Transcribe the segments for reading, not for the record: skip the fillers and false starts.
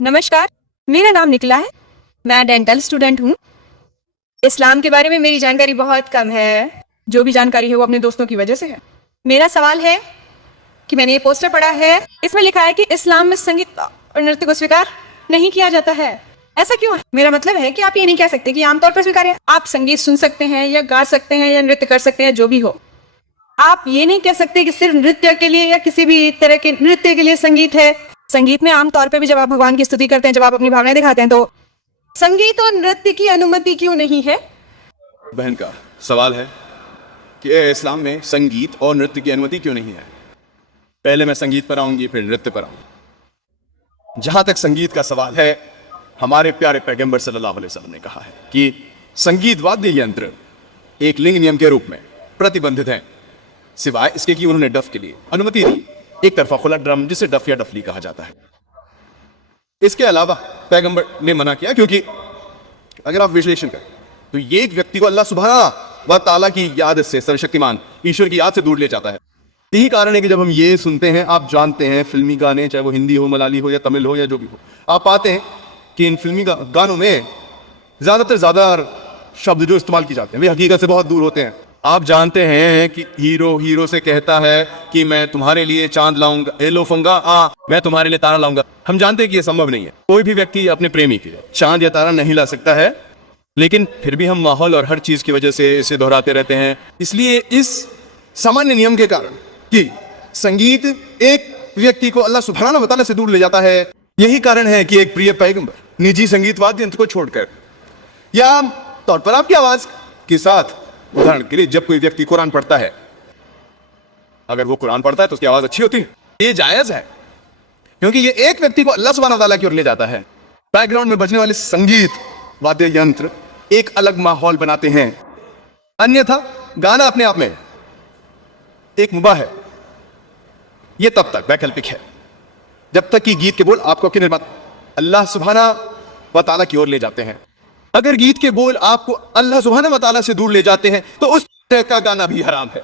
नमस्कार, मेरा नाम निकला है। मैं डेंटल स्टूडेंट हूँ। इस्लाम के बारे में मेरी जानकारी बहुत कम है। जो भी जानकारी है वो अपने दोस्तों की वजह से है। मेरा सवाल है कि मैंने ये पोस्टर पढ़ा है, इसमें लिखा है कि इस्लाम में संगीत और नृत्य को स्वीकार नहीं किया जाता है। ऐसा क्यों है? मेरा मतलब है कि आप ये नहीं कह सकते कि आमतौर पर स्वीकार है। आप संगीत सुन सकते हैं या गा सकते हैं या नृत्य कर सकते हैं, जो भी हो। आप ये नहीं कह सकते कि सिर्फ नृत्य के लिए या किसी भी तरह के नृत्य के लिए संगीत है। संगीत में आमतौर पे भी जब आप भगवान की स्तुति करते हैं, जब आप अपनी भावनाएं दिखाते हैं, तो संगीत और नृत्य की अनुमति क्यों नहीं है? बहन का सवाल है कि इस्लाम में संगीत और नृत्य की अनुमति क्यों नहीं है। पहले मैं संगीत पर आऊंगी, फिर नृत्य पर आऊंगी। जहां तक संगीत का सवाल है, हमारे प्यारे पैगंबर सल्लल्लाहु अलैहि वसल्लम ने कहा है कि संगीत वाद्य यंत्र एक लिंग नियम के रूप में प्रतिबंधित हैं, सिवाय इसके कि उन्होंने डफ के लिए अनुमति दी, एक तरफा खुला ड्रम जिसे डफ या डफली कहा जाता है। इसके अलावा पैगंबर ने मना किया, क्योंकि अगर आप विश्लेषण करें तो ये एक व्यक्ति को अल्लाह सुब्हानहू व तआला की याद से, सर्वशक्तिमान ईश्वर की याद से दूर ले जाता है। यही कारण है कि जब हम ये सुनते हैं, आप जानते हैं फिल्मी गाने, चाहे वो हिंदी हो, मलाली हो या तमिल हो या जो भी हो, आप पाते हैं कि इन फिल्मी गानों में ज्यादा शब्द जो इस्तेमाल किए जाते हैं वे हकीकत से बहुत दूर होते हैं। आप जानते हैं कि हीरो से कहता है कि मैं तुम्हारे लिए चांद लाऊंगा, एलो फंगा मैं तुम्हारे लिए तारा लाऊंगा। हम जानते हैं कि यह संभव नहीं है। कोई भी व्यक्ति अपने प्रेमी के लिए चांद या तारा नहीं ला सकता है, लेकिन फिर भी हम माहौल और हर चीज की वजह से इसे दोहराते रहते हैं। इसलिए इस सामान्य नियम के कारण कि संगीत एक व्यक्ति को अल्लाह सुब्हानहू व तआला से दूर ले जाता है, यही कारण है कि एक प्रिय पैगंबर निजी संगीत वाद्य यंत्र को छोड़कर या आम तौर पर आपकी आवाज के साथ, उदाहरण के लिए जब कोई व्यक्ति कुरान पढ़ता है, अगर वो कुरान पढ़ता है तो उसकी आवाज अच्छी होती है, ये जायज है, क्योंकि ये एक व्यक्ति को अल्लाह सुब्हानहू व तआला की ओर ले जाता है। बैकग्राउंड में बजने वाले संगीत वाद्य यंत्र एक अलग माहौल बनाते हैं, अन्यथा गाना अपने आप में एक मुबाह है। यह तब तक वैकल्पिक है जब तक कि गीत के बोल आपको अपने निर्माता अल्लाह सुब्हानहू व तआला की ओर ले जाते हैं। अगर गीत के बोल आपको अल्लाह सुब्हानहू व तआला से दूर ले जाते हैं तो उस तरह का गाना भी हराम है।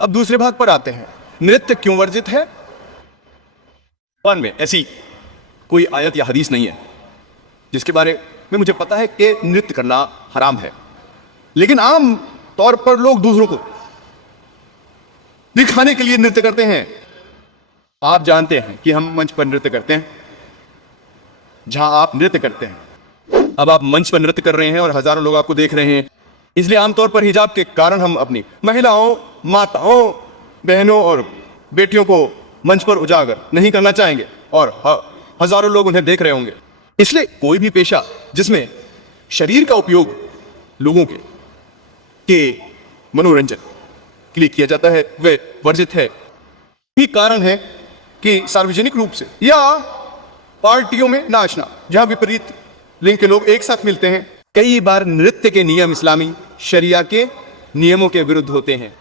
अब दूसरे भाग पर आते हैं, नृत्य क्यों वर्जित है। कुरान में ऐसी कोई आयत या हदीस नहीं है जिसके बारे में मुझे पता है कि नृत्य करना हराम है, लेकिन आम तौर पर लोग दूसरों को दिखाने के लिए नृत्य करते हैं। आप जानते हैं कि हम मंच पर नृत्य करते हैं, जहां आप नृत्य करते हैं, अब आप मंच पर नृत्य कर रहे हैं और हजारों लोग आपको देख रहे हैं, इसलिए आमतौर पर हिजाब के कारण हम अपनी महिलाओं, माताओं, बहनों और बेटियों को मंच पर उजागर नहीं करना चाहेंगे और हजारों लोग उन्हें देख रहे होंगे। इसलिए कोई भी पेशा जिसमें शरीर का उपयोग लोगों के मनोरंजन के लिए किया जाता है वह वर्जित है। यही कारण है कि सार्वजनिक रूप से या पार्टियों में नाचना, जहां विपरीत लिंग के लोग एक साथ मिलते हैं, कई बार नृत्य के नियम इस्लामी शरिया के नियमों के विरुद्ध होते हैं।